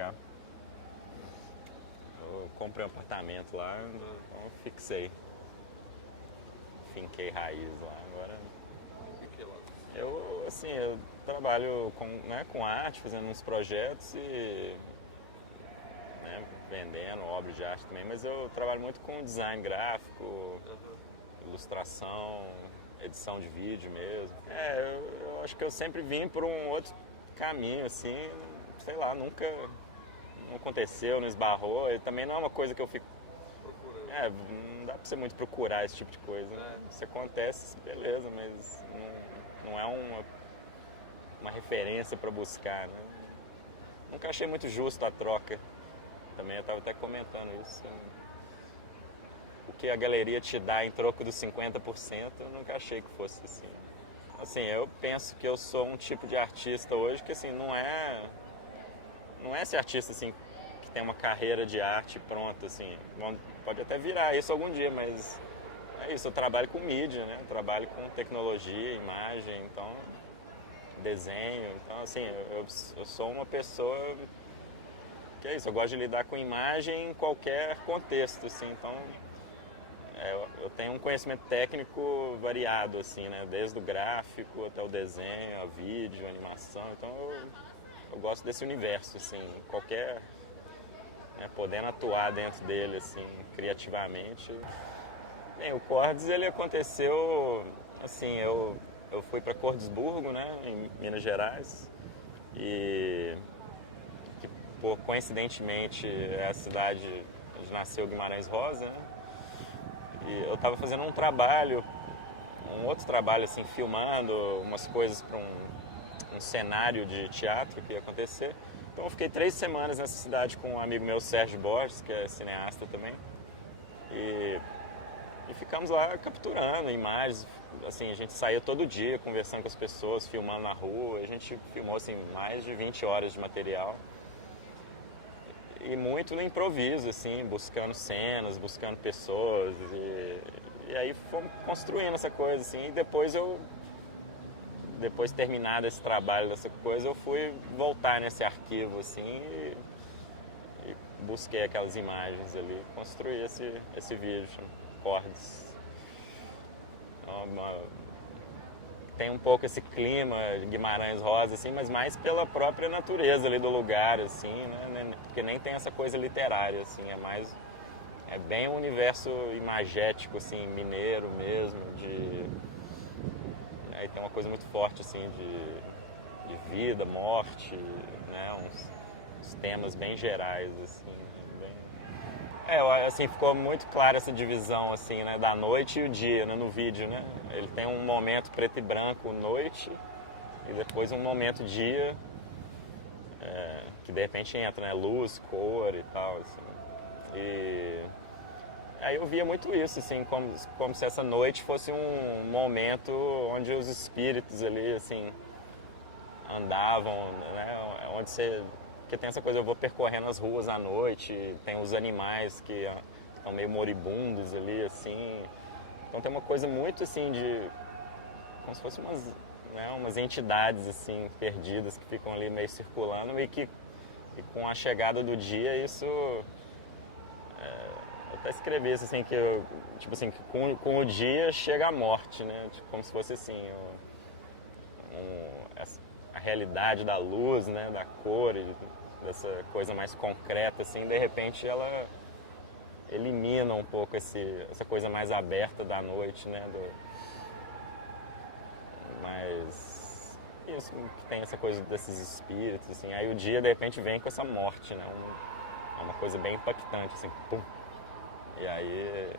BH. Eu comprei um apartamento lá, então eu fixei. Finquei raiz lá. Agora Fiquei lá. eu trabalho com arte, fazendo uns projetos e né, vendendo obras de arte também, mas eu trabalho muito com design gráfico, Aham. ilustração, edição de vídeo mesmo. Eu acho que eu sempre vim por um outro caminho, assim, sei lá, nunca não aconteceu, não esbarrou, e também não é uma coisa que eu fico. Procurando. Não dá pra você muito procurar esse tipo de coisa. É. Se acontece, beleza, mas não é uma referência pra buscar, né? Nunca achei muito justo a troca. Também eu tava até comentando isso. O que a galeria te dá em troco dos 50%, eu nunca achei que fosse assim. Assim, eu penso que eu sou um tipo de artista hoje que assim, não é esse artista assim que tem uma carreira de arte pronta assim. Pode até virar isso algum dia, mas é isso, eu trabalho com mídia, né? Eu trabalho com tecnologia, imagem, então desenho, então assim, eu sou uma pessoa que é isso, eu gosto de lidar com imagem em qualquer contexto, assim, então eu tenho um conhecimento técnico variado, assim, né? Desde o gráfico até o desenho, a vídeo, a animação. Então eu gosto desse universo, assim, qualquer, né, podendo atuar dentro dele, assim, criativamente. Bem, o Cordes ele aconteceu, assim, eu fui para Cordesburgo, né, em Minas Gerais, e que coincidentemente é a cidade onde nasceu Guimarães Rosa, né? E eu estava fazendo um outro trabalho, assim, filmando umas coisas para um cenário de teatro que ia acontecer. Então eu fiquei 3 semanas nessa cidade com um amigo meu, Sérgio Borges, que é cineasta também. E, e ficamos lá capturando imagens. Assim, a gente saía todo dia conversando com as pessoas, filmando na rua. A gente filmou assim, mais de 20 horas de material. E muito no improviso, assim, buscando cenas, buscando pessoas. E aí fomos construindo essa coisa, assim. E depois terminado esse trabalho dessa coisa, eu fui voltar nesse arquivo, assim, e busquei aquelas imagens ali, construí esse vídeo, chama Cordes. Tem um pouco esse clima de Guimarães Rosa, assim, mas mais pela própria natureza ali do lugar, assim, né? Porque nem tem essa coisa literária, assim, é bem um universo imagético, assim, mineiro mesmo, aí tem uma coisa muito forte, assim, de vida, morte, né? Uns temas bem gerais, assim, bem... assim, ficou muito clara essa divisão, assim, né, da noite e o dia, né, no vídeo, né? Ele tem um momento preto e branco, noite, e depois um momento dia, que de repente entra, né, luz, cor e tal, assim. E aí eu via muito isso, assim, como se essa noite fosse um momento onde os espíritos ali, assim, andavam, né, onde você... Porque tem essa coisa, eu vou percorrendo as ruas à noite, tem os animais que estão meio moribundos ali, assim. Então tem uma coisa muito, assim, como se fossem umas entidades, assim, perdidas que ficam ali meio circulando e com a chegada do dia isso... Eu até escrevi isso, assim, tipo assim, que com o dia chega a morte, né? Tipo, como se fosse, assim, a realidade da luz, né? Da cor e dessa coisa mais concreta, assim, de repente ela elimina um pouco essa coisa mais aberta da noite, né? Mas isso, que tem essa coisa desses espíritos, assim. Aí o dia, de repente, vem com essa morte, né? É uma coisa bem impactante, assim, pum. E aí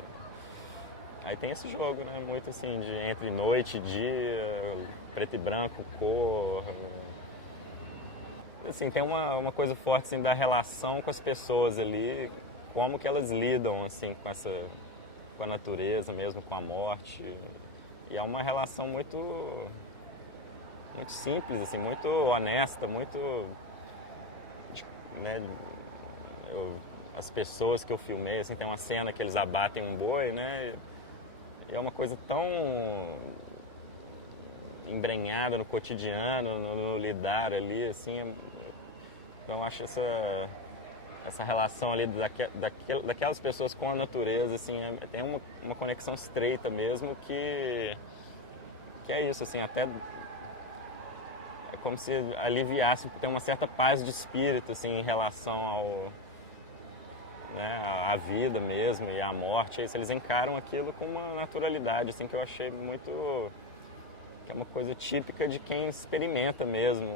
tem esse jogo, né? Muito assim, entre noite e dia, preto e branco, cor. Assim, tem uma coisa forte assim, da relação com as pessoas ali, como que elas lidam assim, com a natureza mesmo, com a morte. E é uma relação muito simples, assim, muito honesta, muito. Né, as pessoas que eu filmei, assim, tem uma cena que eles abatem um boi, né? E é uma coisa tão embrenhada no cotidiano, no lidar ali, assim. Então eu acho essa relação ali daquelas pessoas com a natureza, assim, tem uma conexão estreita mesmo que é isso, assim, até é como se aliviasse, tem uma certa paz de espírito, assim, em relação né, à vida mesmo e à morte. Eles encaram aquilo com uma naturalidade, assim, que eu achei muito, que é uma coisa típica de quem experimenta mesmo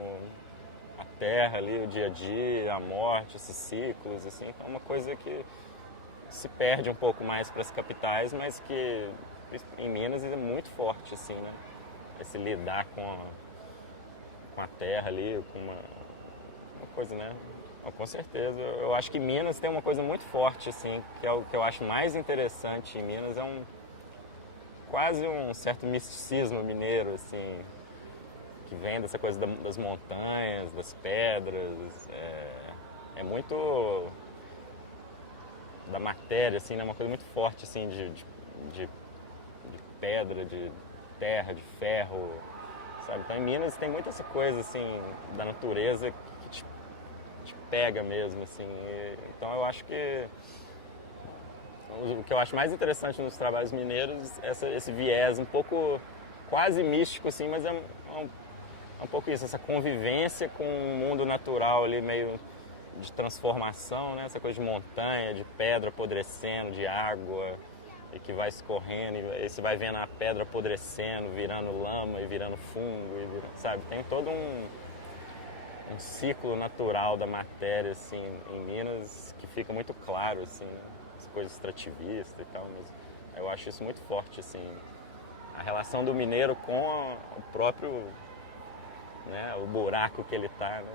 a terra ali, o dia a dia, a morte, esses ciclos, assim. Então é uma coisa que se perde um pouco mais para as capitais, mas que em Minas é muito forte, assim, né? Esse lidar com a terra ali, com uma coisa, né? Com certeza. Eu acho que Minas tem uma coisa muito forte, assim, que é o que eu acho mais interessante em Minas, é quase um certo misticismo mineiro, assim, que vem dessa coisa das montanhas, das pedras. É muito da matéria, assim, né? Uma coisa muito forte, assim, de pedra, de terra, de ferro, sabe? Então em Minas tem muito essa coisa, assim, da natureza que te pega mesmo, assim. Então eu acho que o que eu acho mais interessante nos trabalhos mineiros é esse viés um pouco quase místico, assim, mas é um pouco isso, essa convivência com o mundo natural ali, meio de transformação, né? Essa coisa de montanha, de pedra apodrecendo, de água, e que vai escorrendo, e aí você vai vendo a pedra apodrecendo, virando lama e virando fungo, sabe? Tem todo um ciclo natural da matéria, assim, em Minas, que fica muito claro, assim, né? As coisas extrativistas e tal, mas eu acho isso muito forte, assim, a relação do mineiro com o próprio, né, o buraco que ele tá, né?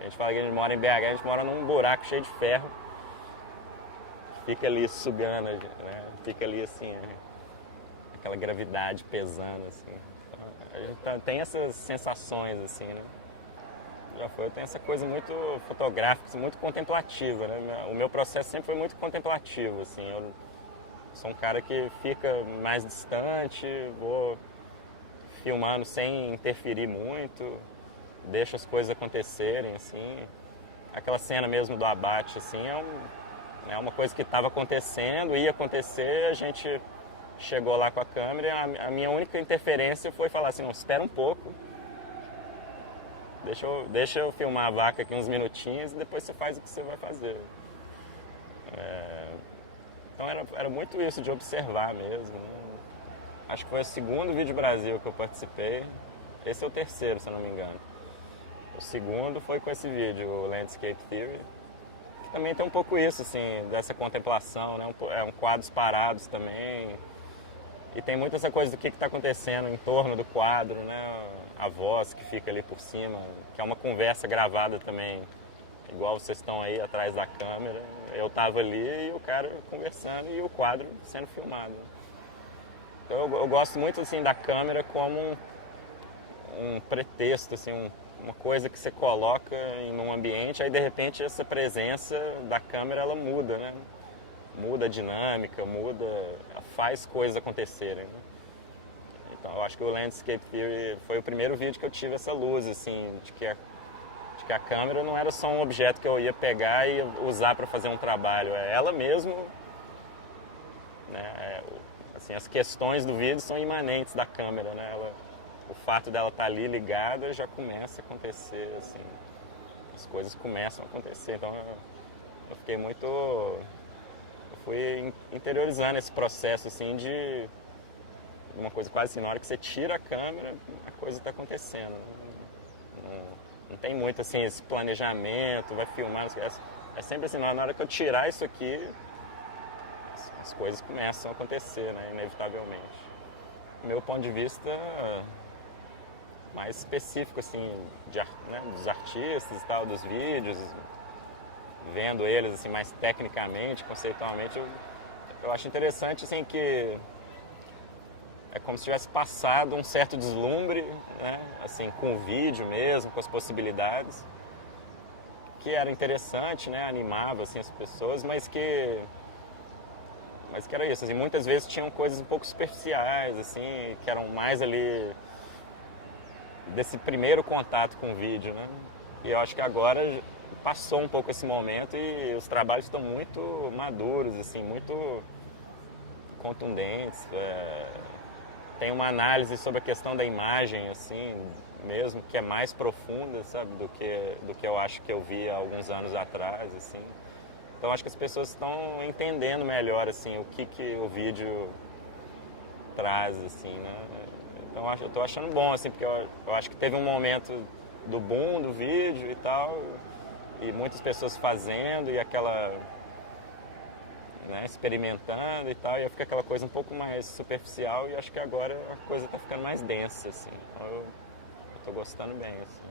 A gente fala que a gente mora em BH, a gente mora num buraco cheio de ferro, fica ali sugando, né? Fica ali assim, aquela gravidade pesando, assim. Então, a gente tem essas sensações, assim, né? Eu tenho essa coisa muito fotográfica, muito contemplativa, né? O meu processo sempre foi muito contemplativo, assim. Eu sou um cara que fica mais distante, vou filmando sem interferir muito, deixo as coisas acontecerem, assim. Aquela cena mesmo do abate, assim, é uma coisa que estava acontecendo, ia acontecer, a gente chegou lá com a câmera e a minha única interferência foi falar assim, não, espera um pouco, deixa eu filmar a vaca aqui uns minutinhos e depois você faz o que você vai fazer. Então era muito isso de observar mesmo, né? Acho que foi o segundo Vídeo Brasil que eu participei, esse é o terceiro, se eu não me engano. O segundo foi com esse vídeo, o Landscape Theory, que também tem um pouco isso, assim, dessa contemplação, né? Quadros parados também. E tem muito essa coisa do que está acontecendo em torno do quadro, né? A voz que fica ali por cima, que é uma conversa gravada também, igual vocês estão aí atrás da câmera. Eu estava ali e o cara conversando e o quadro sendo filmado. Então eu gosto muito, assim, da câmera como um pretexto, assim, uma coisa que você coloca em um ambiente, aí de repente essa presença da câmera ela muda, né? Muda a dinâmica, faz coisas acontecerem, né? Então eu acho que o Landscape Theory foi o primeiro vídeo que eu tive essa luz, assim, de que a câmera não era só um objeto que eu ia pegar e usar para fazer um trabalho, é ela mesmo, né? Assim, as questões do vídeo são imanentes da câmera, né? O fato dela estar ali ligada já começa a acontecer, assim, as coisas começam a acontecer. Então eu fiquei muito, eu fui interiorizando esse processo, assim, de uma coisa quase assim, na hora que você tira a câmera, a coisa está acontecendo. Não tem muito, assim, esse planejamento, vai filmar, é sempre assim, na hora que eu tirar isso aqui, as coisas começam a acontecer, né, inevitavelmente. Do meu ponto de vista mais específico, assim, né, dos artistas e tal, dos vídeos, vendo eles, assim, mais tecnicamente, conceitualmente, eu acho interessante, assim, que é como se tivesse passado um certo deslumbre, né, assim, com o vídeo mesmo, com as possibilidades, que era interessante, né, animava, assim, as pessoas, mas que era isso, assim, muitas vezes tinham coisas um pouco superficiais, assim, que eram mais ali desse primeiro contato com o vídeo, né? E eu acho que agora passou um pouco esse momento e os trabalhos estão muito maduros, assim, muito contundentes. Tem uma análise sobre a questão da imagem, assim, mesmo, que é mais profunda, sabe, do que eu acho que eu vi há alguns anos atrás, assim. Então acho que as pessoas estão entendendo melhor, assim, o que o vídeo traz, assim, né? Então eu tô achando bom, assim, porque eu acho que teve um momento do boom do vídeo e tal, e muitas pessoas fazendo, e aquela, né, experimentando e tal, e fica aquela coisa um pouco mais superficial, e acho que agora a coisa tá ficando mais densa, assim. Então eu tô gostando bem, assim.